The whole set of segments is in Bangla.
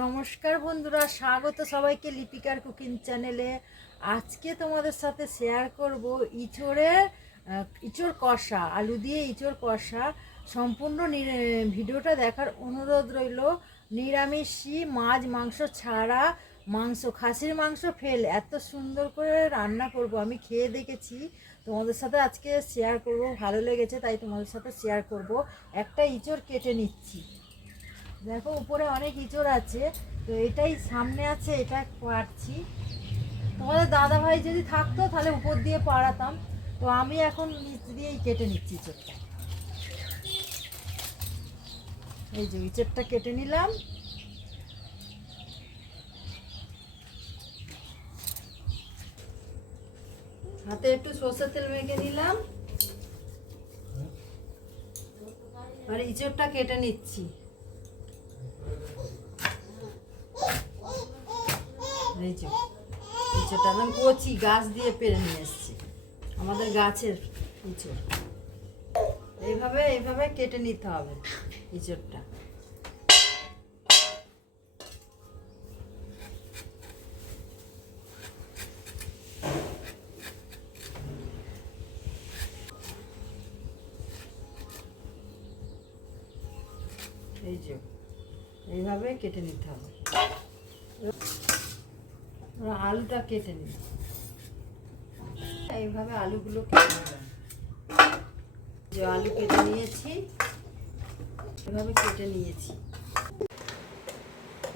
নমস্কার বন্ধুরা, স্বাগত সবাইকে লিপিকার কুকিং চ্যানেলে। আজকে তোমাদের সাথে শেয়ার করব ইঁচড় কষা, আলু দিয়ে ইঁচড় কষা। সম্পূর্ণ ভিডিওটা দেখার অনুরোধ রইল। নিরামিষই, মাছ মাংস ছাড়া, খাসির মাংস ফেল এত সুন্দর করে রান্না করব। আমি খেয়ে দেখেছি, তোমাদের সাথে আজকে শেয়ার করব। ভালো লেগেছে তাই তোমাদের সাথে শেয়ার করব। একটা ইঁচড় কেটে নিচ্ছি। দেখো উপরে অনেক ইঁচড় আছে, তো এটাই সামনে আছে, এটা পাড়ছি। তোমাদের দাদা ভাই যদি থাকতো তাহলে উপর দিয়ে পাড়াতাম, তো আমি এখন নিচ দিয়েই কেটে নিচ্ছি ইঁচড়টা। এই যে ইঁচড়টা কেটে নিলাম। হাতে একটু সরষের তেল মেখে নিলাম আর ইঁচড়টা কেটে নিচ্ছি। এই যে ইঁচড়টা আমি কচি গাছ দিয়ে পেরে নিয়ে এসেছি, আমাদের গাছের ইঁচড়। এইভাবে কেটে নিতে হবে ইঁচড়টা। এই যে এইভাবে কেটে নিতে হবে। আলুটা কেটে নিই, এইভাবে আলুগুলো কেটে নিলাম। যে আলু কেটে নিয়েছি, এভাবে কেটে নিয়েছি।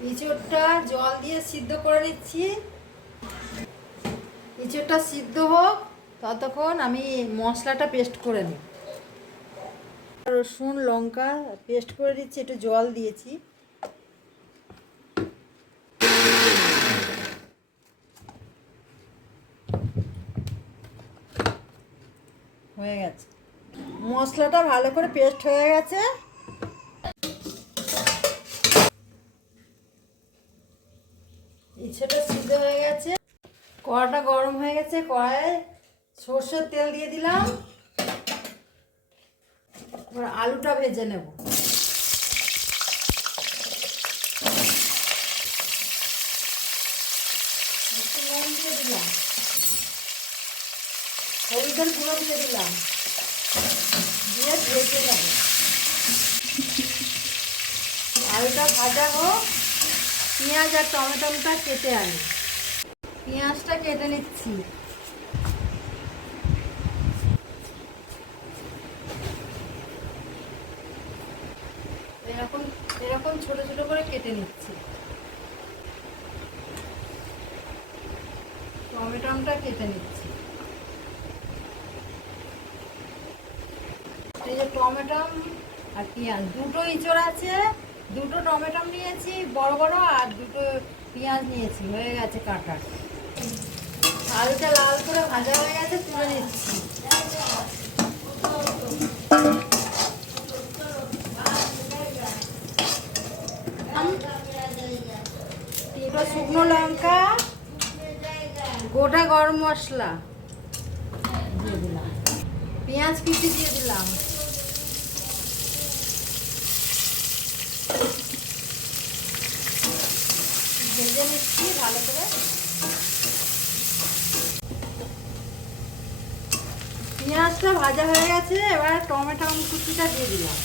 ইঁচড়টা জল দিয়ে সিদ্ধ করে নিচ্ছি। ইঁচড়টা সিদ্ধ হোক, ততক্ষণ আমি মশলাটা পেস্ট করে নিই। রসুন লঙ্কা পেস্ট করে দিচ্ছি, একটু জল দিয়েছি। হয়ে গেছে, মশলাটা ভালো করে পেস্ট হয়ে গেছে। ইঁচড়টা সিদ্ধ হয়ে গেছে, কড়াটা গরম হয়ে গেছে। কড়াইয়ে সর্ষের তেল দিয়ে দিলাম। এবার আলুটা ভেজে নেব। একটু নুন দিয়ে দিলাম, হলুদের গুঁড়ো দিয়ে দিলাম, দিয়ে ভেজে নেব। আলুটা ভাজা হোক, পেঁয়াজ আর টমেটোটা কেটে আনি। পেঁয়াজটা কেটে নিচ্ছি। এরকম ছোট ছোট করে কেটে নিচ্ছি। টমেটোটা কেটে নিচ্ছি। এই যে টমেটো আর পেঁয়াজ, দুটো ইঁচড় আছে, দুটো টমেটো নিয়েছি বড় বড়, আর দুটো পেঁয়াজ নিয়েছি। হয়ে গেছে কাটা। আলুটা লাল করে ভাজা হয়ে গেছে, তুলে নিচ্ছি। দুটো শুকনো লঙ্কা, গোটা গরম মশলা দিয়ে দিলাম, পেঁয়াজ কুচি দিয়ে দিলাম। ভেজে নিচ্ছি ভালো করে। পেঁয়াজটা ভাজা হয়ে গেছে, এবার টমেটো কুচিটা দিয়ে দিলাম।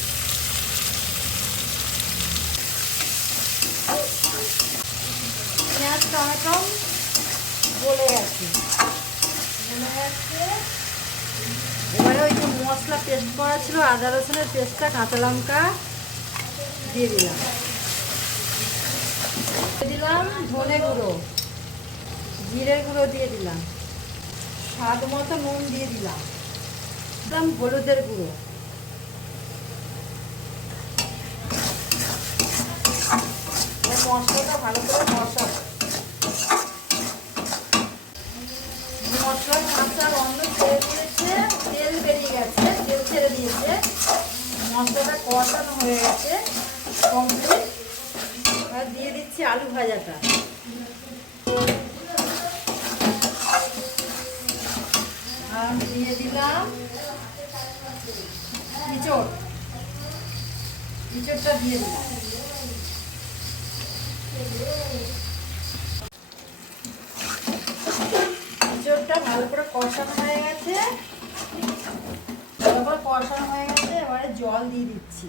পেঁয়াজ টমেটো গলে গেছে। এবারে ওই যে মশলা পেস্ট করা ছিল, আদা রসুনের পেস্টটা, কাঁচা লঙ্কা দিয়ে দিলাম। দিলাম ধনে গুঁড়ো, জিরের গুঁড়ো দিয়ে দিলাম, স্বাদ মতো নুন দিয়ে দিলাম, হলুদের গুঁড়ো। মশলাটা ভালো করে কষাবো। মশলার কাঁচা গন্ধ ছেড়ে দিয়েছে, তেল বেরিয়ে গেছে, তেল ছেড়ে দিয়েছে, মশলাটা কষানো হয়ে গেছে কমপ্লিট। আর দিয়ে দিচ্ছি আলু ভাজাটা। আর দিয়ে দিলাম ইঁচড়টা দিয়ে দিলাম। জল দিয়ে দিচ্ছি।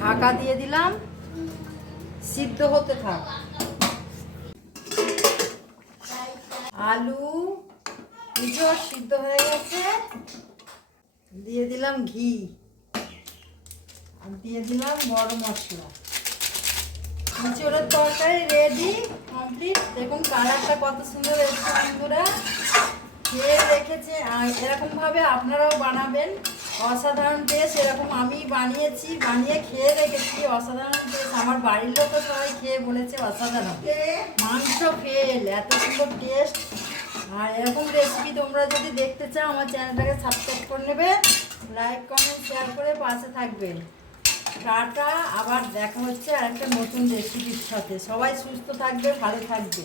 ঢাকা দিয়ে দিলাম, সিদ্ধ হতে থাক। আলু এঁচোড় সিদ্ধ হয়ে গেছে, দিয়ে দিলাম ঘি আর দিয়ে দিলাম গরম মশলা। এঁচোড়ের তরকারি রেডি, কমপ্লিট। দেখুন কালারটা কত সুন্দর এসেছে বন্ধুরা, খেয়ে দেখেছে এরকমভাবে আপনারাও বানাবেন, অসাধারণ টেস্ট। এরকম আমি বানিয়েছি, বানিয়ে খেয়ে দেখেছি, অসাধারণ টেস্ট। আমার বাড়ির লোকও সবাই খেয়ে বলেছে অসাধারণ। মাংস ফেল, এত সুন্দর টেস্ট। আর এরকম রেসিপি তোমরা যদি দেখতে চাও আমার চ্যানেলটাকে সাবস্ক্রাইব করে নেবে, লাইক কমেন্ট শেয়ার করে পাশে থাকবেন। টাটা, আবার দেখা হচ্ছে আর একটা নতুন রেসিপির সাথে। সবাই সুস্থ থাকবে, ভালো থাকবে।